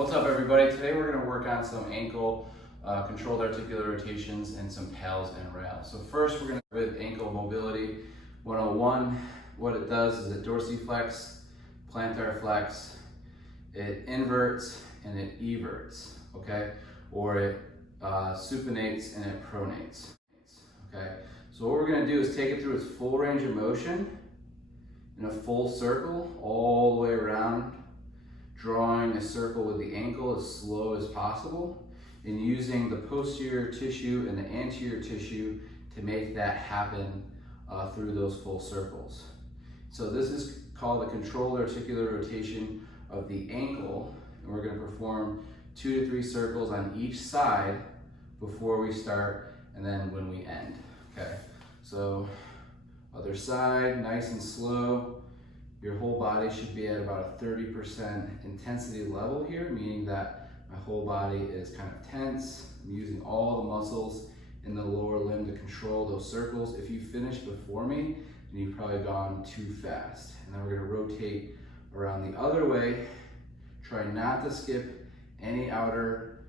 What's up, everybody? Today we're going to work on some ankle controlled articular rotations and some pals and rails. So first we're going to start with ankle mobility 101. What it does is it dorsiflex, plantar flex, it inverts and it everts, okay? Or it supinates and it pronates, okay? So what we're going to do is take it through its full range of motion in a full circle all the way around, drawing a circle with the ankle as slow as possible and using the posterior tissue and the anterior tissue to make that happen through those full circles. So this is called the controlled articular rotation of the ankle, and we're going to perform 2 to 3 circles on each side before we start and then when we end. Okay, so other side, nice and slow. Your whole body should be at about a 30% intensity level here, meaning that my whole body is kind of tense. I'm using all the muscles in the lower limb to control those circles. If you finish before me, then you've probably gone too fast. And then we're going to rotate around the other way. Try not to skip any outer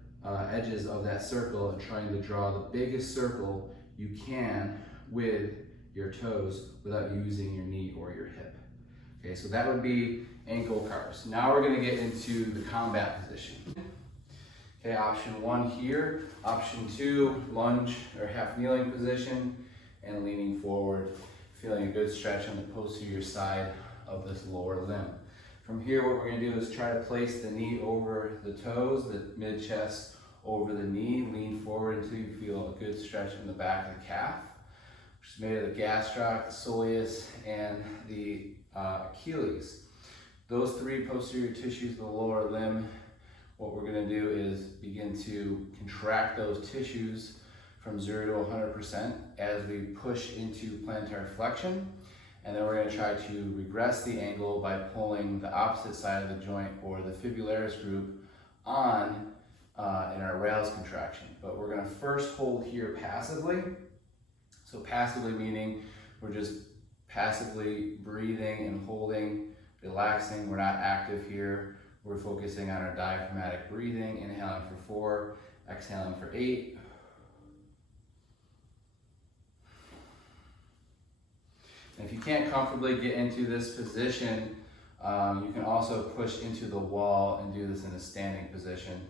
edges of that circle and trying to draw the biggest circle you can with your toes without using your knee or your hip. Okay, so that would be ankle cars. Now we're going to get into the combat position. Okay, option 1 here. Option 2, lunge or half kneeling position and leaning forward, feeling a good stretch on the posterior side of this lower limb. From here, what we're going to do is try to place the knee over the toes, the mid-chest over the knee, lean forward until you feel a good stretch in the back of the calf, which is made of the gastroc, the soleus, and the Achilles. Those 3 posterior tissues of the lower limb, what we're going to do is begin to contract those tissues from 0 to 100% as we push into plantar flexion, and then we're going to try to regress the angle by pulling the opposite side of the joint or the fibularis group on in our rails contraction. But we're going to first hold here passively. So passively meaning we're just passively breathing and holding, relaxing. We're not active here. We're focusing on our diaphragmatic breathing, inhaling for 4, exhaling for 8. And if you can't comfortably get into this position, you can also push into the wall and do this in a standing position,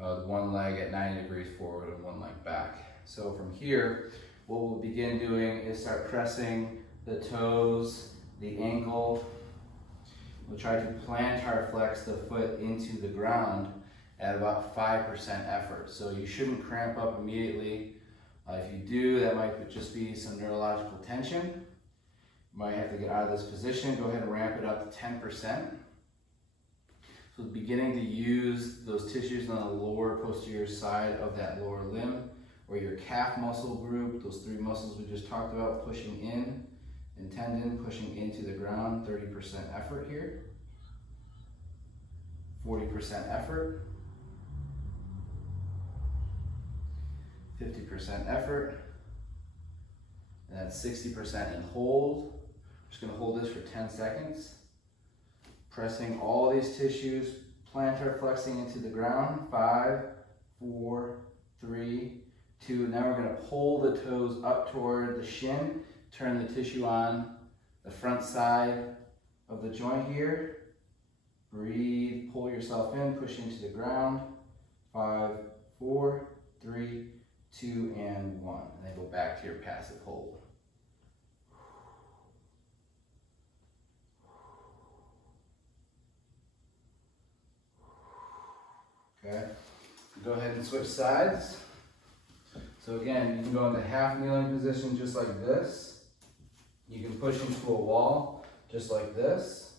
with one leg at 90 degrees forward and one leg back. So from here, what we'll begin doing is start pressing the toes, the ankle. We'll try to plantar flex the foot into the ground at about 5% effort. So you shouldn't cramp up immediately. If you do, that might just be some neurological tension. You might have to get out of this position. Go ahead and ramp it up to 10%. So beginning to use those tissues on the lower posterior side of that lower limb, or your calf muscle group, those 3 muscles we just talked about, pushing in, and tendon pushing into the ground, 30% effort here, 40% effort, 50% effort, and that's 60% in hold. I'm just going to hold this for 10 seconds. Pressing all these tissues, plantar flexing into the ground, 5, 4, 3, 2. Now we're going to pull the toes up toward the shin, turn the tissue on the front side of the joint here. Breathe, pull yourself in, push into the ground. 5, 4, 3, 2, and 1. And then go back to your passive hold. Okay, go ahead and switch sides. So again, you can go into half kneeling position just like this. You can push into a wall just like this.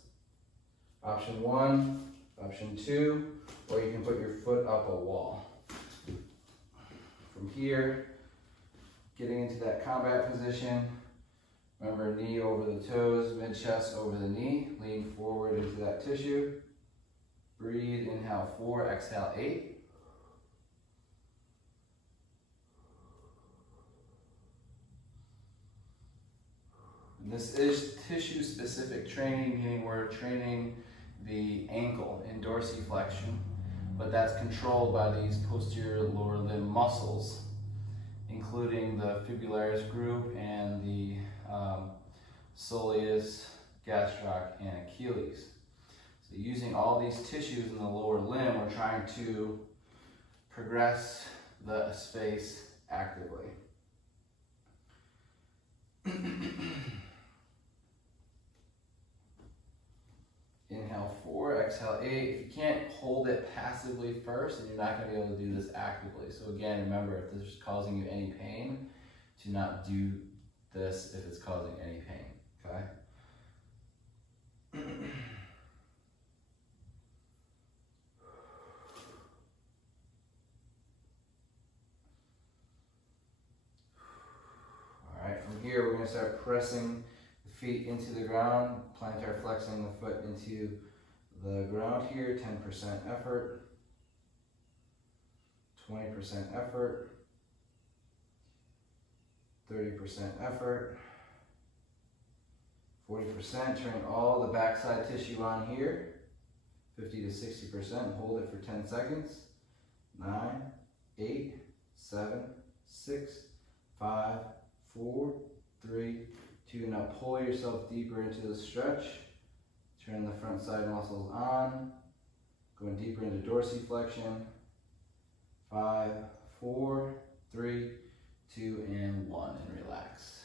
Option 1, option 2, or you can put your foot up a wall. From here, getting into that combat position, remember knee over the toes, mid-chest over the knee, lean forward into that tissue. Breathe, inhale 4, exhale 8. And this is tissue-specific training, meaning we're training the ankle in dorsiflexion, but that's controlled by these posterior lower limb muscles, including the fibularis group and the soleus, gastroc, and Achilles. So using all these tissues in the lower limb, we're trying to progress the space actively. Inhale 4, exhale 8. If you can't hold it passively first, then you're not going to be able to do this actively. So again, remember, if this is causing you any pain, to not do this if it's causing any pain, okay? All right, from here, we're going to start pressing the feet into the ground, plantar flexing the foot into the ground here, 10% effort, 20% effort, 30% effort, 40%, turning all the backside tissue on here, 50 to 60%, hold it for 10 seconds, 9, 8, 7, 6, 5, 4, 3, 2, now pull yourself deeper into the stretch, turn the front side muscles on, going deeper into dorsiflexion, 5, 4, 3, 2, and 1, and relax.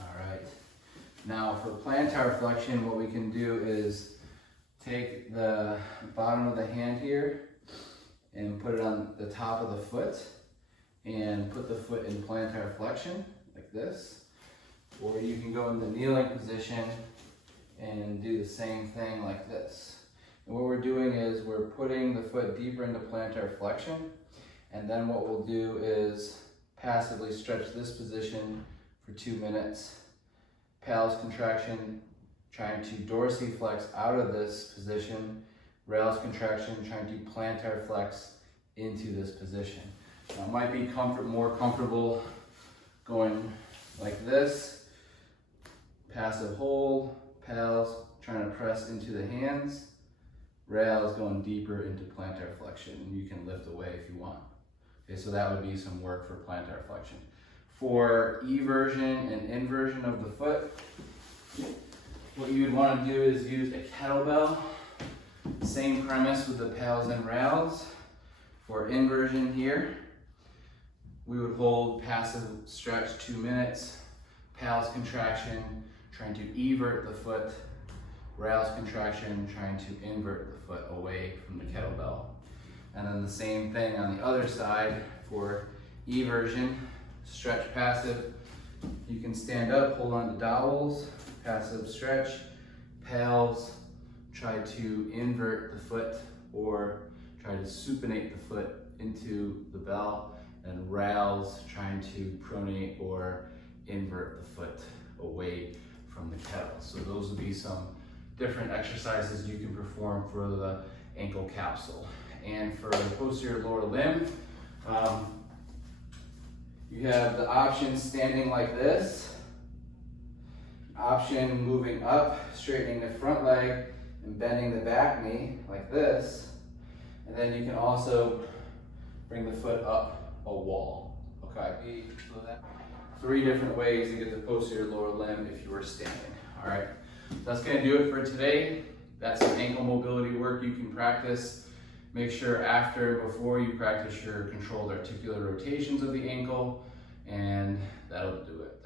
All right, now for plantar flexion, what we can do is take the bottom of the hand here and put it on the top of the foot and put the foot in plantar flexion like this, or you can go in the kneeling position and do the same thing like this. And what we're doing is we're putting the foot deeper into plantar flexion, and then what we'll do is passively stretch this position for 2 minutes. Pals contraction, trying to dorsiflex out of this position. Rails contraction, trying to plantar flex into this position. Now, it might be more comfortable going like this. Passive hold, pals trying to press into the hands. Rails going deeper into plantar flexion, and you can lift away if you want. Okay, so that would be some work for plantar flexion. For eversion and inversion of the foot, what you would want to do is use a kettlebell. Same premise with the pals and rails. For inversion here, we would hold passive stretch 2 minutes, pals contraction, trying to evert the foot, rails contraction, trying to invert the foot away from the kettlebell. And then the same thing on the other side for eversion, stretch passive. You can stand up, hold on to dowels, passive stretch, pals, try to invert the foot or try to supinate the foot into the bell, and rails trying to pronate or invert the foot away from the kettle. So those would be some different exercises you can perform for the ankle capsule. And for the posterior lower limb, you have the option standing like this, option moving up, straightening the front leg and bending the back knee like this. And then you can also bring the foot up a wall, okay? So that 3 different ways to get the posterior lower limb if you were standing, all right? That's gonna do it for today. That's some ankle mobility work you can practice. Make sure after and before you practice your controlled articular rotations of the ankle, and that'll do it.